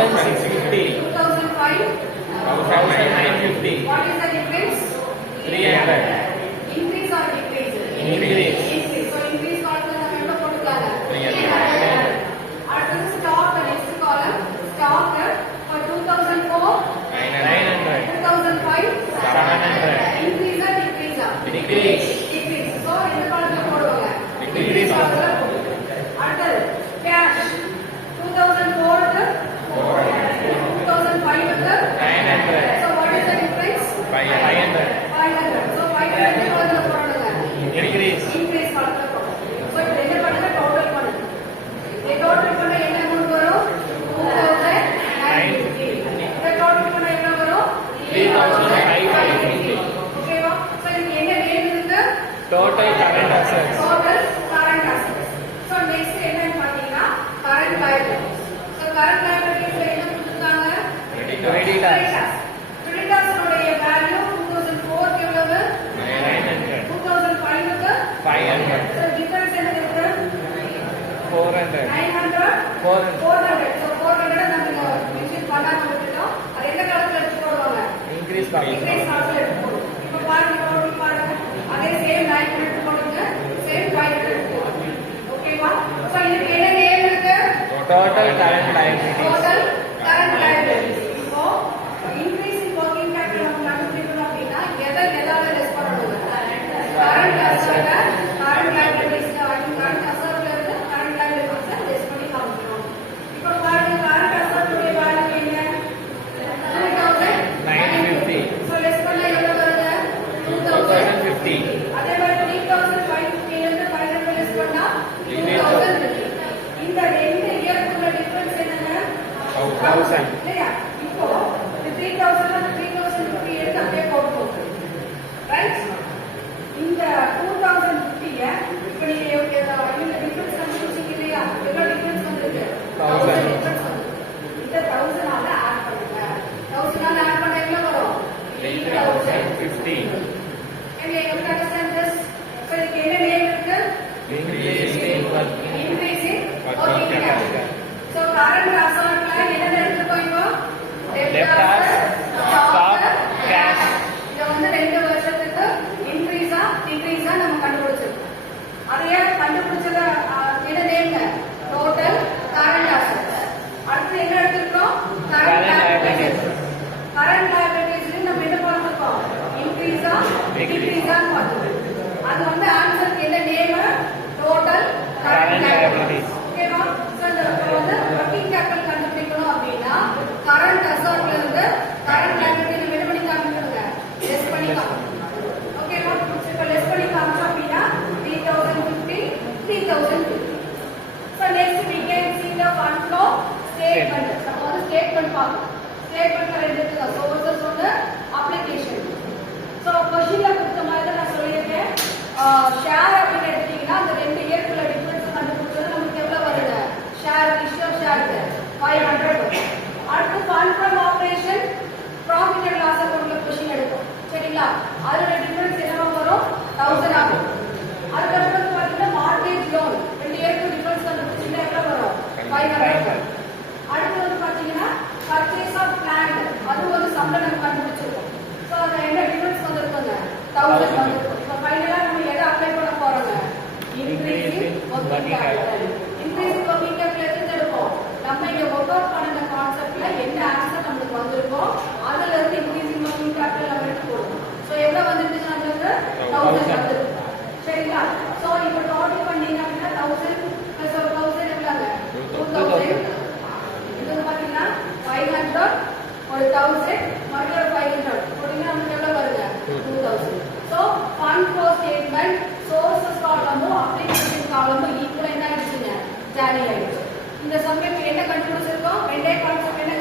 1650. 2005. 1950. What is the difference? 300. Increase or decrease? Increase. Increase. So increase காலத்துல நம்ம என்ன போட்டுக்கலாம்? 300. அடுத்து stock, next column stock for 2004 900. 2005 700. increase or decrease? Decrease. Decrease. So இந்த காலத்துல போடுவாங்க. Decrease. காலத்துல போடுவாங்க. அடுத்து cash 2004 க்கு 2005 க்கு 900. so what is the difference? 500. 500. So 500 காலத்துல போடுவாங்க. Increase. increase காலத்துல போடுவாங்க. So இது என்ன பண்ணுங்க டோட்டல் பண்ணுங்க. இந்த டோட்டல் பண்ண என்ன அமௌண்ட் வரும்? 2950. இந்த டோட்டல் பண்ண என்ன வரும்? 3550. ஓகேவா? சோ இதுக்கு என்ன நேம் இருக்கு? Total current assets. Total current assets. So next என்னன்னு பாத்தீங்கன்னா current liabilities. So current liabilities ல என்ன கொடுத்திருக்காங்க? Creditors. Creditors உடைய value 2004 க்கு எவ்வளவு? 900. 2005 க்கு 500. So difference என்ன இருக்கு? 400. 900 400. 400. So 400 நம்ம மென்ஷன் பண்ணாம விட்டுட்டோம். அது எந்த காலத்துல எடுத்து போடுவாங்க? Increase. increase காலத்துல எடுத்து போடுவோம். இப்போ பாருங்க டோட்டல் பாருங்க. அதே சேம் 900 எடுத்து போடுங்க. சேம் 500 எடுத்து போடுங்க. ஓகேவா? சோ இதுக்கு என்ன நேம் இருக்கு? Total current liabilities. Total current liabilities. இப்போ increase in working capital நம்ம கண்டுபிடிக்கணும் அப்படின்னா எதால லெஸ் பண்ணணும்? current asset current liabilities current asset ல இருந்து current liabilities லெஸ் பண்ணி காமிக்கணும். இப்போ பாருங்க current asset உடைய வேல்யூ என்ன? 950. so லெஸ் பண்ணா எவ்வளவு வருது? 2050. அதே மாதிரி 3550 ல இருந்து 500 லெஸ் பண்ணா 2050. இந்த ரெண்டு இயர்க்குள்ள டிஃபரன்ஸ் என்னங்க? 1000. இல்லையா? இப்போ இந்த 3000 and 3050 எடுத்து அப்படியே போட்டுக்கோங்க. ரைட்? இந்த 2050 இப்போ நீங்க இந்த டிஃபரன்ஸ் கண்டுபிடிச்சீங்க இல்லையா? எவ்வளவு டிஃபரன்ஸ் வந்திருக்கு? 1000 டிஃபரன்ஸ் வந்திருக்கு. இந்த 1000 ஆல ஆட் பண்ணுங்க. 1000 ஆல ஆட் பண்ணா எவ்வளவு வரும்? 3050. And you can understand this. So இதுக்கு என்ன நேம் இருக்கு? Increase in working Increase in capital. working capital. So current asset ல என்ன எடுத்துக்கோங்க இப்போ? Debtors, stock, cash. இத வந்து 2 வருஷத்துக்கு இன்கிரீஸா டிக்ரீஸா நம்ம கண்டுபிடிச்சிருக்கோம். அதையே கண்டுபிடிச்சத என்ன நேம்ங்க? Total current assets. அடுத்து என்ன எடுத்துக்கிறோம்? Current liabilities. கரண்ட் லைபிலிட்டிஸ்ல நம்ம என்ன பார்த்திருக்கோம்? இன்கிரீஸா டிக்ரீஸா பார்த்திருக்கோம். அது வந்து ஆன்சருக்கு என்ன நேம்? Total current liabilities. ஓகேவா? சோ இந்த வந்து வொர்க்கிங் கேபிட்டல் கண்டுபிடிக்கணும் அப்படினா கரண்ட் அசெட்ல இருந்து கரண்ட் லைபிலிட்டி நம்ம என்ன பண்ணி காமிக்கணுங்க? லெஸ் பண்ணி காமிக்கணும். ஓகேவா? இப்போ லெஸ் பண்ணி காமிச்சோம் அப்படினா 3050 3050. So next we can see the fund flow statement. நம்ம வந்து ஸ்டேட்மென்ட் பார்ப்போம். ஸ்டேட்மென்ட்ல ரெண்டு இருக்கு. சோர்சஸ் ஒன்னு அப்ளிகேஷன். சோ क्वेश्चनல கொடுத்த மாதிரி நான் சொல்லியிருக்கேன். ஷேர் அப்படின்னு எடுத்தீங்கன்னா அந்த ரெண்டு இயர்க்குள்ள டிஃபரன்ஸ் கண்டுபிடிச்சது நமக்கு எவ்வளவு வருது? ஷேர் இஷ்யூ ஷேருக்கு 500 வரும். அடுத்து fund from operation profit and loss அக்கவுண்ட்ல क्वेश्चन எடுப்போம். சரிங்களா? அதோட டிஃபரன்ஸ் என்னவா வரும்? 1000 ஆகும். அதுக்கப்புறம் பாத்தீங்கன்னா மார்கேஜ் லோன் ரெண்டு இயர்க்கு டிஃபரன்ஸ் கண்டுபிடிச்சீங்கன்னா எவ்வளவு வரும்? 500 வரும். அடுத்து வந்து பாத்தீங்கன்னா பர்ச்சேஸ் ஆஃப் பிளான்ட் அது ஒரு சம்பளம் நம்ம கண்டுபிடிச்சிருக்கோம். சோ அது என்ன டிஃபரன்ஸ் வந்திருக்குங்க? 1000 வந்திருக்கும். இப்போ ஃபைனலா நம்ம எதை அப்ளை பண்ண போறோங்க? இன்கிரீஸ் இன் வொர்க்கிங் கேபிட்டல். இன்கிரீஸ் இன் வொர்க்கிங் கேபிட்டல் எதுக்கு எடுப்போம்? நம்ம இங்க வொர்க் அவுட் பண்ண கான்செப்ட்ல என்ன ஆன்சர் நமக்கு வந்திருக்கோ அதுல இருந்து இன்கிரீஸ் இன் வொர்க்கிங் கேபிட்டல் நம்ம எடுத்து போடுவோம். சோ எவ்வளவு வந்துருச்சு நமக்கு? 1000 வந்திருக்கு. சரிங்களா? சோ இப்போ டோட்டல் பண்ணீங்க அப்படினா 1000 plus 1000 எவ்வளவுங்க? 2000. இது பாத்தீங்கன்னா 500 ஒரு 1000 மறுபடியும் 500 போட்டீங்கன்னா நமக்கு எவ்வளவு வருது? 2000. So fund flow statement sources காலமும் அப்ளிகேஷன் காலமும் ஈக்குவலா என்ன ஆயிடுச்சுங்க? ஜாலி ஆயிடுச்சு. இந்த சமயம் என்ன கண்டுபிடிச்சிருக்கோம்? ரெண்டே கான்செப்ட் என்ன